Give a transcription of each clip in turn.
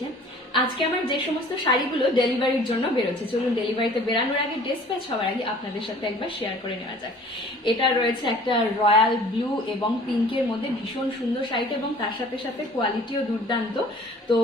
রয়েছে। আজকে আমার যে সমস্ত শাড়িগুলো ডেলিভারির জন্য বেরোচ্ছে, চলুন ডেলিভারিতে বেরানোর আগে ডিসপ্যাচ হওয়ার আগে আপনাদের সাথে একবার শেয়ার করে নেওয়া যাক। এটা রয়েছে একটা রয়্যাল ব্লু এবং পিঙ্কের মধ্যে ভীষণ সুন্দর শাড়িটা, এবং তার সাথে সাথে কোয়ালিটিও দুর্দান্ত। তো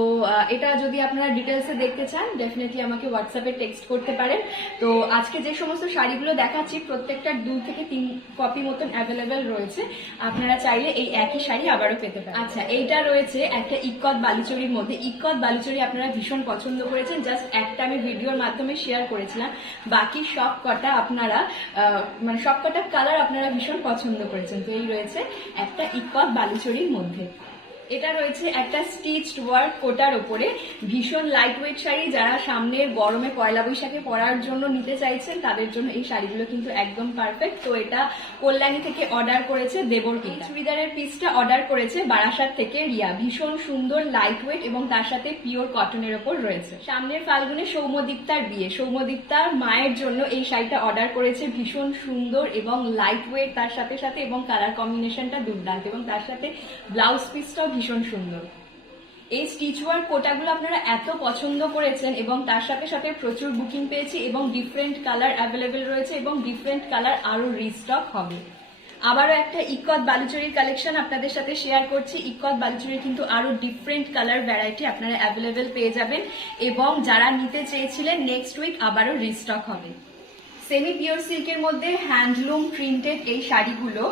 এটা যদি আপনারা ডিটেলসে দেখতে চান ডেফিনেটলি আমাকে হোয়াটসঅ্যাপে টেক্সট করতে পারেন। তো আজকে যে সমস্ত শাড়িগুলো দেখাচ্ছি প্রত্যেকটার 2 থেকে 3 কপি মতন অ্যাভেলেবেল রয়েছে, আপনারা চাইলে এই একই শাড়ি আবারও পেতে পারেন। আচ্ছা, এইটা রয়েছে একটা ইক্কত বালুচরীর মধ্যে। ইক্কত বালুচরী আপনারা ভীষণ পছন্দ করেছেন, জাস্ট একটা আমি ভিডিওর মাধ্যমে শেয়ার করেছিলাম, বাকি সব কটা আপনারা মানে সব কটা কালার আপনারা ভীষণ পছন্দ করেছেন। তো এই রয়েছে একটা ইক্কত বালুচরীর মধ্যে। এটা রয়েছে একটা স্টিচড ওয়ার্ক কোটার ওপরে, ভীষণ লাইট ওয়েট শাড়ি। যারা সামনের গরমে পয়লা বৈশাখে পরার জন্য নিতে চাইছেন তাদের জন্য এই শাড়িগুলো কিন্তু একদম পারফেক্ট। তো এটা কল্যাণী থেকে অর্ডার করেছে দেবরকিতা। চুড়িদারের পিসটা অর্ডার করেছে বারাসাত থেকে রিয়া। ভীষণ সুন্দর লাইট ওয়েট এবং তার সাথে পিওর কটনের ওপর রয়েছে। সামনের ফাল্গুনে সৌম্যদীপ্তার বিয়ে, সৌম্যদীপ্তার মায়ের জন্য এই শাড়িটা অর্ডার করেছে। ভীষণ সুন্দর এবং লাইট ওয়েট তার সাথে সাথে, এবং কালার কম্বিনেশনটা দুর্দান্ত, এবং তার সাথে ব্লাউজ পিসটাও ভীষণ সুন্দর। এই স্টিচ ওয়ার্ক কোটাগুলো আপনারা এত পছন্দ করেছেন এবং তার সাথে সাথে প্রচুর বুকিং পেয়েছি, এবং ডিফারেন্ট কালার অ্যাভেলেবেল রয়েছে এবং ডিফারেন্ট কালার আরো রিস্টক হবে। আবারও একটা ইক্কত বালুচরীর কালেকশন আপনাদের সাথে শেয়ার করছি। ইক্কত বালুচরীর কিন্তু আরো ডিফারেন্ট কালার ভ্যারাইটি আপনারা অ্যাভেলেবেল পেয়ে যাবেন, এবং যারা নিতে চেয়েছিলেন নেক্সট উইক আবারও রিস্টক হবে। সেমি পিওর সিল্কের মধ্যে হ্যান্ডলুম প্রিন্টেড এই শাড়িগুলো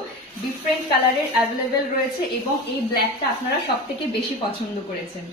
ডিফারেন্ট কালারের অ্যাভেলেবেল রয়েছে, এবং এই ব্ল্যাকটা আপনারা সব থেকে বেশি পছন্দ করেছেন।